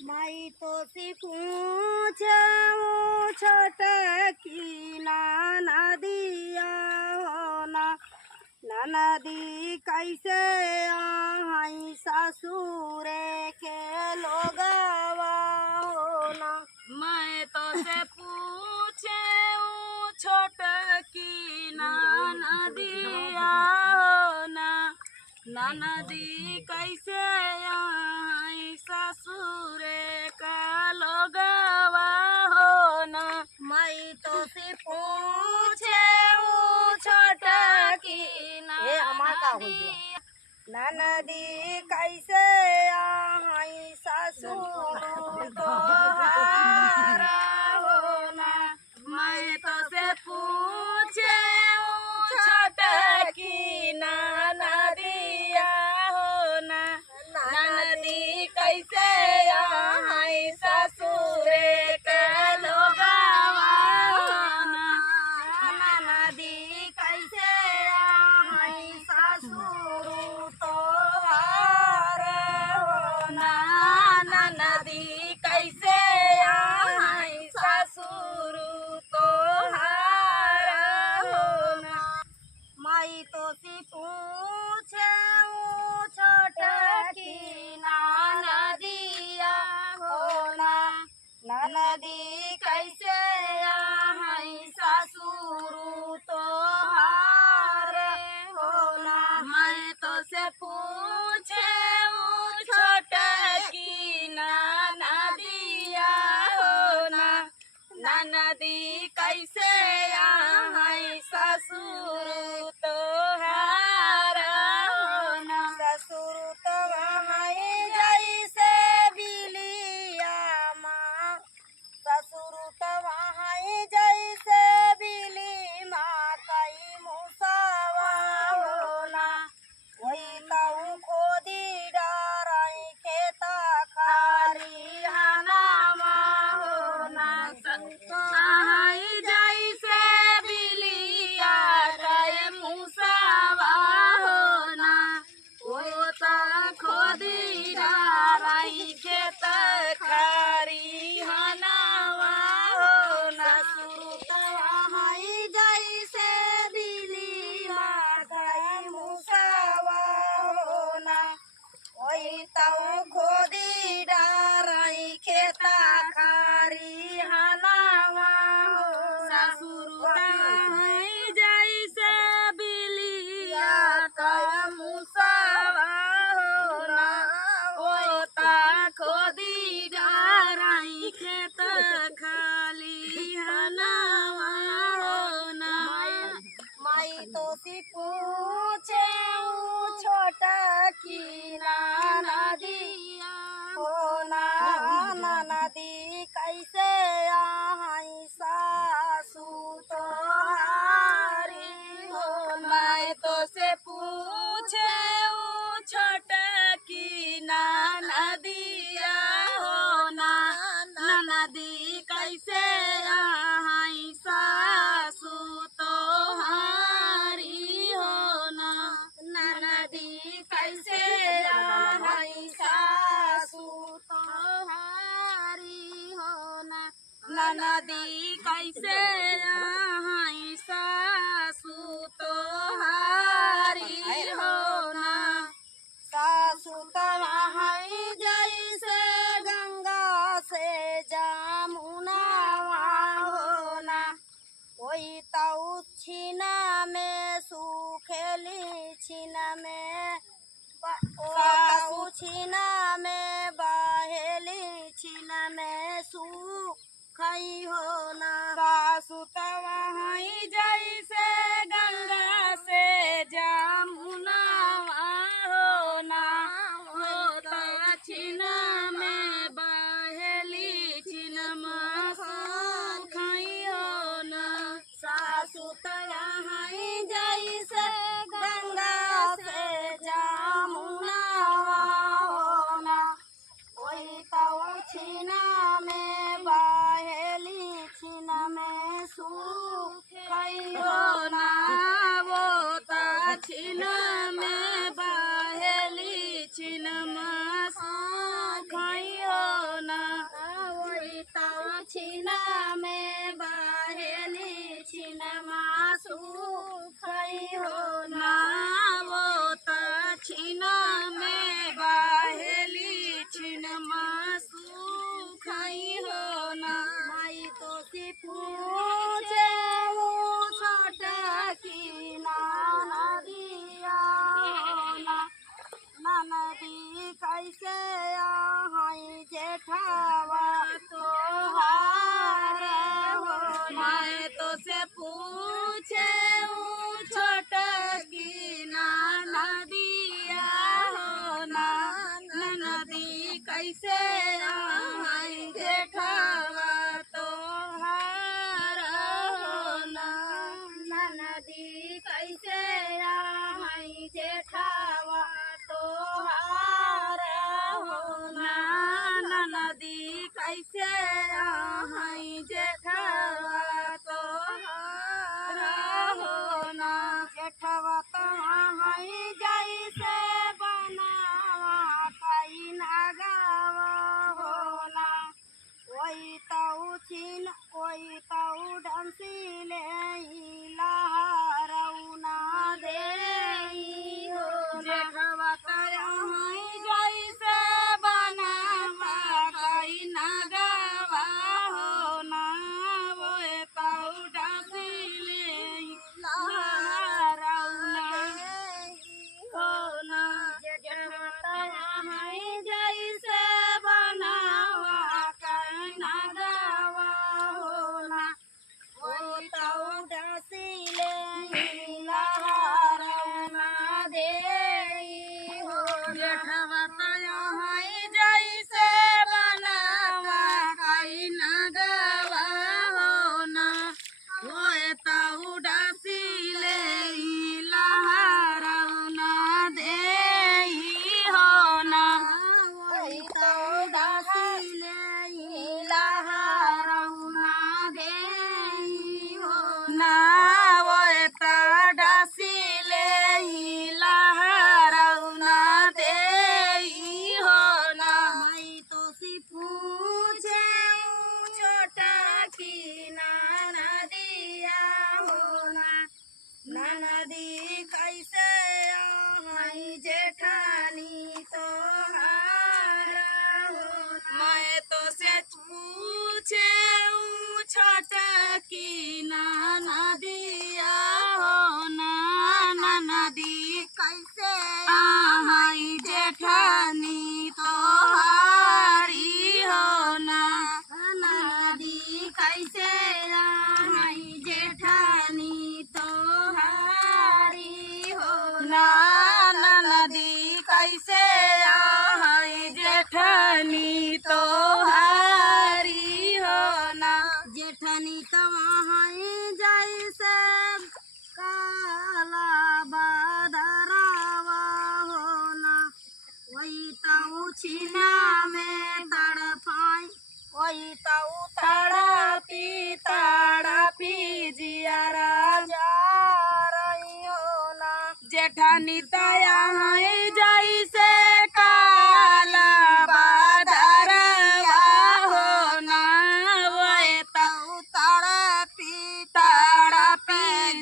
माई तो सी पूछूं छोटकी नाना दिया हो ना ननदी कैसे आई ससुरे के लोगवा हो ना। मैं तो से पूछे छोटकी ननदिया हो ना ननदी कैसे आई ससुरे का लोगवा हो ना। मैं तो से पूछे छोटकी ननदी कैसे आई ससुर तोहारा हो ना। मैं तो से पूछे छोटकी ननदिया हो ना ननदी कैसे आई ससुरे के लोगवा हो ना। ननदी कैसे आई ससुर तोहारा हो ना। ननदी कैसे आई ससुर तोहारा हो ना। माई तो सी पूछे छोटकी ननदिया हो ना ननदी कैसे आई ससुर तोहारे हो ना। मैं तो से पूछे छोटकी ननदिया हो ना ननदी कैसे आई ससुर तोहारा हो ना। ससुर तो वहीं जैसे बिलिया माँ ससुर तो वहीं जैसे बिली माँ कई मुसावा हो ना। वही ताऊ खोदी डाराई खेता खारी हनामा हो ना। आई जैसे बिलिया गए मुसावा हो ना वो ता खोदी डाराई खेत खारी हनावा हो ना। ससुर तो वहीं जैसे बिली माँ गई मुसावा हो ना। वही ताऊ खोदी डाराई खेता खारी हनावा हो ना। ससुर जैसे बिलिया का मुसावा हो ना वो ता खोदी डाराई खेत खाली हनावा हो ना। माई तो सी पूछे छोटकी ननदिया हो ना ननदी कैसे आई सासू तोहारी हो ना। मैं तो से पूछे छोटकी ननदिया हो ना ननदी कैसे आई सासू तोहारी हो ना। ननदी कैसे आई सासू तोहारी हो ना। ननदी कैसे आई सासू तोहारी हो ना। सासू तवहीं जैसे गंगा से जमुना हो ना। कोई ताऊ छीना में सूखेली छीना में सासू छीना में बहेली छीना में सूखई हो ना। सासू तवहीं जैसे गंगा से जमुना हो ना हो तो छिना में बहेली छिनमा सूखई हो ना। सासू तवहीं जैसे गंगा से जमुना हो ना। वही ताऊ छीना में बहेली छीना में सूखई हो ना। वो ता छिन में बहेली छिनमा सूखई हो ना। जेठावा तोहार हो मैं तो से पूछे छोट की नदिया हो ना नदी कैसे आई जेठावा तोहार हो ना नदी कैसे आई जेठावा तोहार हो ना नदी कैसे आई जेठावा तोहार हो ना जेठवा तहाई जैसे बनावा कई नगावा होला कोई तऊ छिन कोई तऊ डंसिले लहरौना दे हो जेठवा तहाई जैसे बनावा कई नगावा हो ना वो ताऊ डासिले लहरौना हो ना तहाई जैसे बनावा कई नगावा होला कोई तऊ डंसिले लहरौना दे हो जेठवा तहाई जैसे बनावा कई नगावा हो ना वो ताऊ डासिले लहरौना दे हो ना वही तो डासिले लहरौना दे हो ना वो ता डासिले लहरौना दे हो ना मैं तो सी पूछे छोटा की नदिया हो ना नदी कैसे आई जेठानी तोहार हो मैं तो से पूछे छोट की नदिया हो ना नदी कैसे आई जेठानी तोहारी हो ना नदी कैसे आई जेठानी तोहारी हो ना नदी कैसे आई जेठानी तोहारी हो ना जेठनी तमाही जैसे काला बदरावा होना वही तऊ छिना में तड़पाई वही तऊ तड़पी जिया राजा रही होना जेठानी तया जैसे काला बादरवा हो ना वो तऊ तड़पी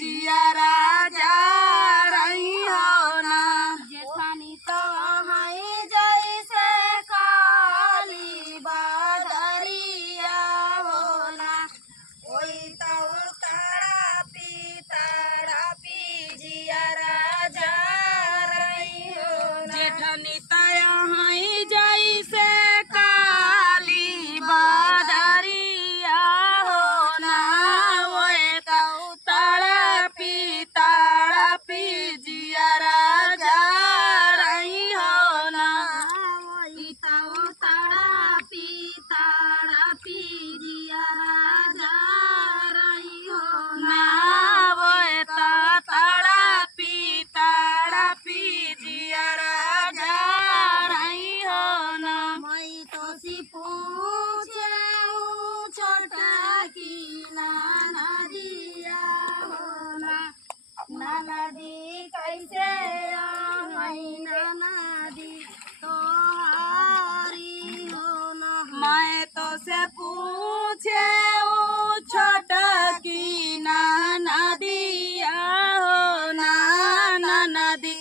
जिया राजा रही हो ना जेठानी तमाही जैसे काली बदरिया होना वही तऊ तड़पी जिया राजा रही होना जेठनी तया जैसे काली बादरिया हो ना वो तड़पी जिया राजा रही हो ना वही तऊ तड़पी जिया राजा रही होना ना वो तड़पी जिया राजा रही हो ना मैं तो सी पूछे छोटा की नदिया होना नदी कैसे आई नदी तोहारी होना मैं तो से पूछे छोट की नदिया हो ना नदी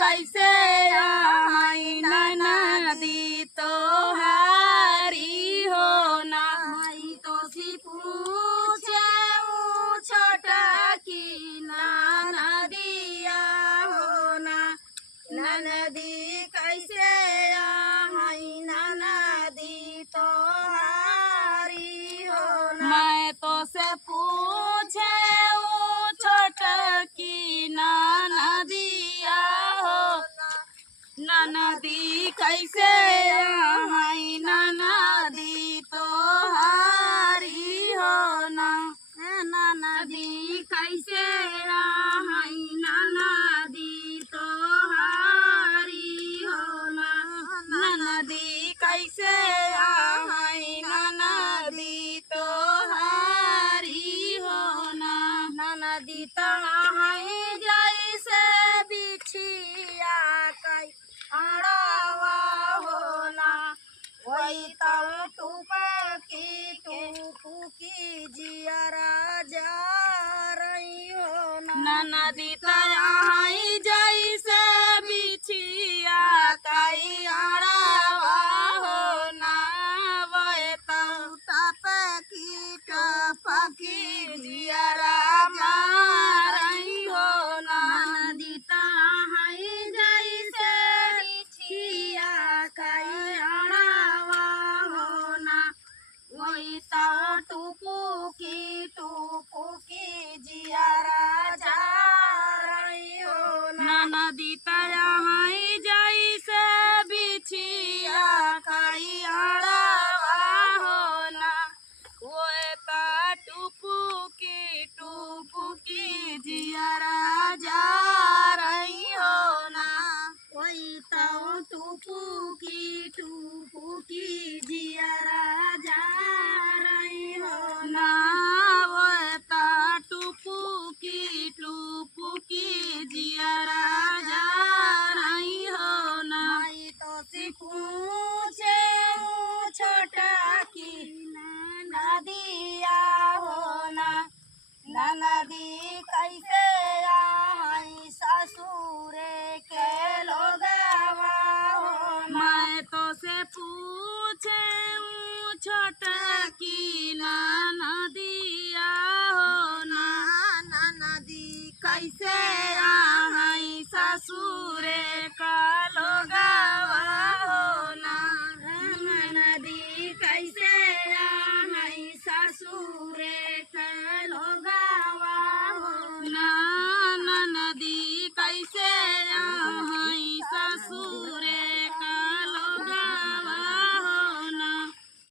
कैसे आई नदी तोहारी हो ना मैं तो सी पूछे छोटा की नदिया होना नदी कैसे आई नदी तो पूछे ऊ छोटकी नदिया हो नदी कैसे आई नदी तोहारी हो ना नदी कैसे आई नदी तोहारी हो ना नदी कैसे आई नदी तोहारी हो ना नदी तहाई जैसे बिछिया कई अड़वा होना वही तल टूकी जियरा जा रही हो नदी तहाई जैसे बिछिया कई अड़वा हो ना वही टपकी जियरा मारई हो ना नदी तहाई जैसे बिछिया कई अड़वा होना वही तो टुपुकी जियरा जा रही हो नदी तहाई जैसे बिछिया कई अड़वा हो ना वो टुपुकी जियरा जा रही हो ना वही तो टुपुकी जियरा जा रही हो ना वो टुपुकी जियरा जा रही हो ना माई तो से पूछे ऊ छोटा की नदिया हो ना नदी कैसे आई ससुरे के लोगवा हो मैं तो से पूछे ऊ छोटकी नदिया हो ना नदी कैसे आई ससुरे का